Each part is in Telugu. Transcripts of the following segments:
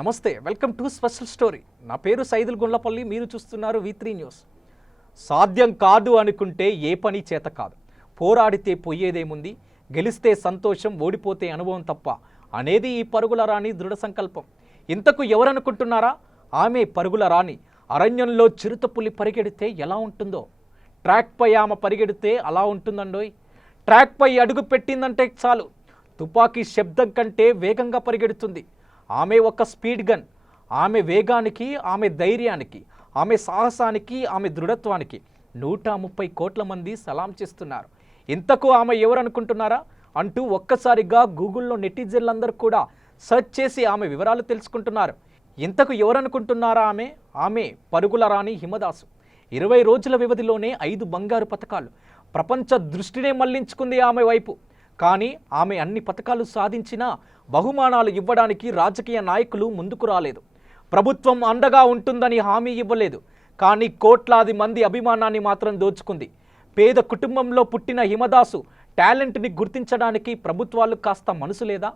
నమస్తే, వెల్కమ్ టు స్పెషల్ స్టోరీ. నా పేరు సైదుల్ గుండ్లపల్లి, మీరు చూస్తున్నారు V3 న్యూస్. సాధ్యం కాదు అనుకుంటే ఏ పని చేత కాదు. పోరాడితే పోయేదేముంది, గెలిస్తే సంతోషం, ఓడిపోతే అనుభవం తప్ప అనేది ఈ పరుగుల రాణి దృఢ సంకల్పం. ఇంతకు ఎవరనుకుంటున్నారా? ఆమె పరుగుల రాణి. అరణ్యంలో చిరుతపులి పరిగెడితే ఎలా ఉంటుందో ట్రాక్పై ఆమె పరిగెడితే అలా ఉంటుందండోయ్. ట్రాక్పై అడుగు పెట్టిందంటే చాలు, తుపాకీ శబ్దం కంటే వేగంగా పరిగెడుతుంది. ఆమె ఒక స్పీడ్ గన్. ఆమె వేగానికి, ఆమె ధైర్యానికి, ఆమె సాహసానికి, ఆమె దృఢత్వానికి 130 కోట్ల మంది సలాం చేస్తున్నారు. ఇంతకు ఆమె ఎవరనుకుంటున్నారా అంటూ ఒక్కసారిగా గూగుల్లో నెటిజన్లందరూ కూడా సెర్చ్ చేసి ఆమె వివరాలు తెలుసుకుంటున్నారు. ఇంతకు ఎవరనుకుంటున్నారా? ఆమె పరుగుల రాణి హిమదాసు. 20 రోజుల వ్యవధిలోనే 5 బంగారు పతకాలు. ప్రపంచ దృష్టినే మళ్లించుకుంది ఆమె వైపు. కానీ ఆమె అన్ని పతకాలు సాధించినా బహుమానాలు ఇవ్వడానికి రాజకీయ నాయకులు ముందుకు రాలేదు. ప్రభుత్వం అండగా ఉంటుందని హామీ ఇవ్వలేదు. కానీ కోట్లాది మంది అభిమానాన్ని మాత్రం దోచుకుంది. పేద కుటుంబంలో పుట్టిన హిమదాసు టాలెంట్ని గుర్తించడానికి ప్రభుత్వాలు కాస్త మనసు లేదా?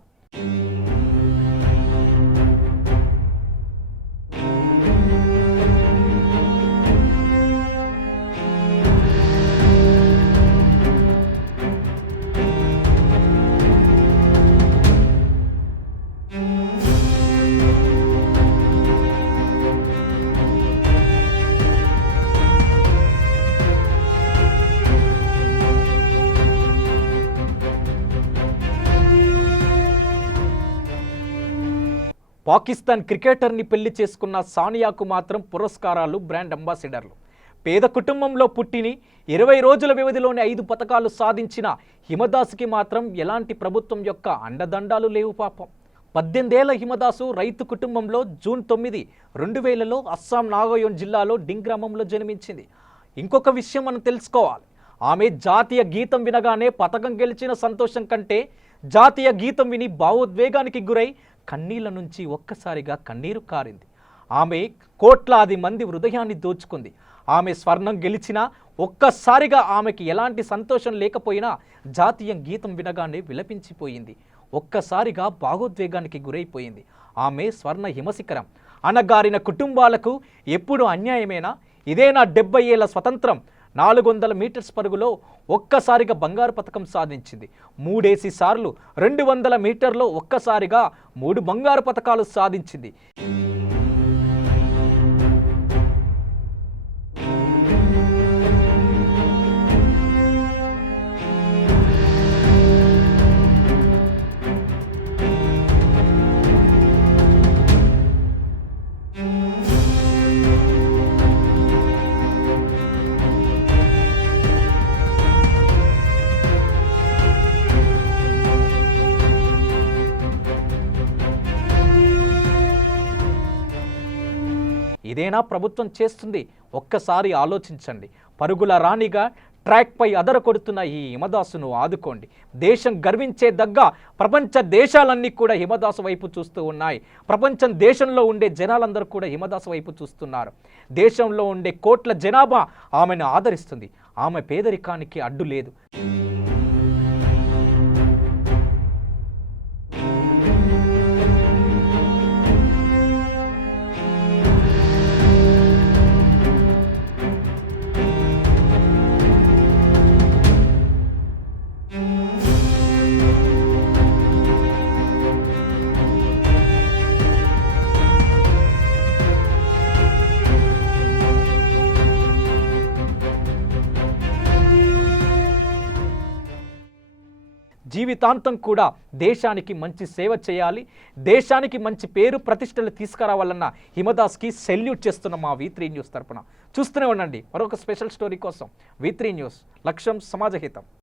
పాకిస్తాన్ క్రికెటర్ని పెళ్లి చేసుకున్న సానియాకు మాత్రం పురస్కారాలు, బ్రాండ్ అంబాసిడర్లు. పేద కుటుంబంలో పుట్టిని 20 రోజుల వ్యవధిలోనే 5 పతకాలు సాధించిన హిమదాసుకి మాత్రం ఎలాంటి ప్రభుత్వం యొక్క అండదండాలు లేవు పాపం. 18 ఏళ్ల హిమదాసు రైతు కుటుంబంలో జూన్ 9, 2000లో అస్సాం నాగోయోన్ జిల్లాలో డింగ్ గ్రామంలో జన్మించింది. ఇంకొక విషయం మనం తెలుసుకోవాలి. ఆమె జాతీయ గీతం వినగానే పతకం గెలిచిన సంతోషం కంటే జాతీయ గీతం విని భావోద్వేగానికి గురై కన్నీళ్ల నుంచి ఒక్కసారిగా కన్నీరు కారింది. ఆమె కోట్లాది మంది హృదయాన్ని దోచుకుంది. ఆమె స్వర్ణం గెలిచినా ఒక్కసారిగా ఆమెకి ఎలాంటి సంతోషం లేకపోయినా జాతీయ గీతం వినగానే విలపించిపోయింది. ఒక్కసారిగా భావోద్వేగానికి గురైపోయింది. ఆమె స్వర్ణ హిమశిఖరం. అణగారిన కుటుంబాలకు ఎప్పుడు అన్యాయమేనా? ఇదేనా 70 ఏళ్ల స్వతంత్రం? 400 మీటర్స్ పరుగులో ఒక్కసారిగా బంగారు పతకం సాధించింది. 3 సార్లు 200 మీటర్లో ఒక్కసారిగా 3 బంగారు పతకాలు సాధించింది. ఇదేనా ప్రభుత్వం చేస్తుంది? ఒక్కసారి ఆలోచించండి. పరుగుల రాణిగా ట్రాక్పై అదర కొడుతున్న ఈ హిమదాసును ఆదుకోండి. దేశం గర్వించే దగ్గ ప్రపంచ దేశాలన్నీ కూడా హిమదాసు వైపు చూస్తూ ఉన్నాయి. దేశంలో ఉండే జనాలందరూ కూడా హిమదాసు వైపు చూస్తున్నారు. దేశంలో ఉండే కోట్ల జనాభా ఆమెను ఆదరిస్తుంది. ఆమె పేదరికానికి అడ్డు లేదు. జీవితాంతం కూడా దేశానికి మంచి సేవ చేయాలి, దేశానికి మంచి పేరు ప్రతిష్టలు తీసుకురావాలన్న హిమదాస్కి సెల్యూట్ చేస్తున్న మా V3 న్యూస్ తరపున. చూస్తూనే ఉండండి మరొక స్పెషల్ స్టోరీ కోసం. V3 న్యూస్, లక్ష్యం సమాజహితం.